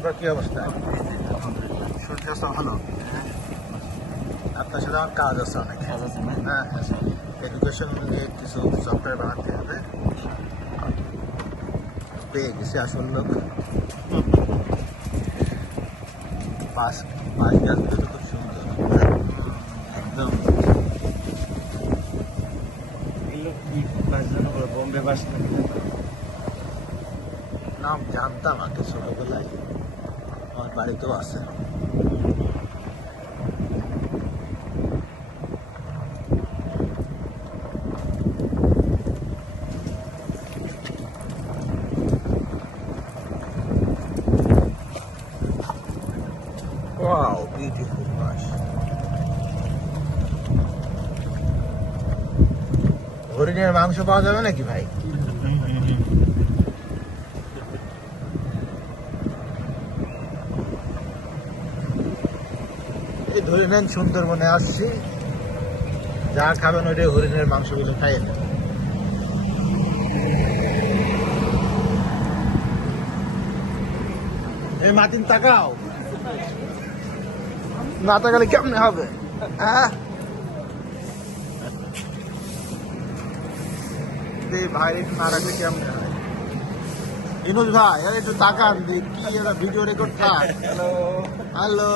তারপর কি অবস্থা? শরীর স্বাস্থ্য ভালো? আপনার সাথে আমার কাজ আছে অনেক। হ্যাঁ, এডুকেশন নিয়ে কিছু সফটওয়্যার বানাতে হবে। পেয়ে গেছি আসল লোক। বাস গাছগুলো তো খুব সুন্দর, একদম। বোম্বে বাস নাম জানতাম আগে ছোটবেলায়, আমার বাড়িতেও আছে। Wow, beautiful বাস। হরিণের মাংস পাওয়া যাবে নাকি ভাই? এই ধরে নেন সুন্দরবনে আসছি, যা খাবেন ওইটাই হরিণের মাংসগুলো খাইয়ে নেন। এই মাতিন তাকাও, না তাকালে কেমনে হবে? হ্যাঁ ভাই না রাখলে কেমনে হয়? ইনুজ ভাই আরে একটু তাকান, কি ভিডিও রেকর্ড থাক। হ্যালো।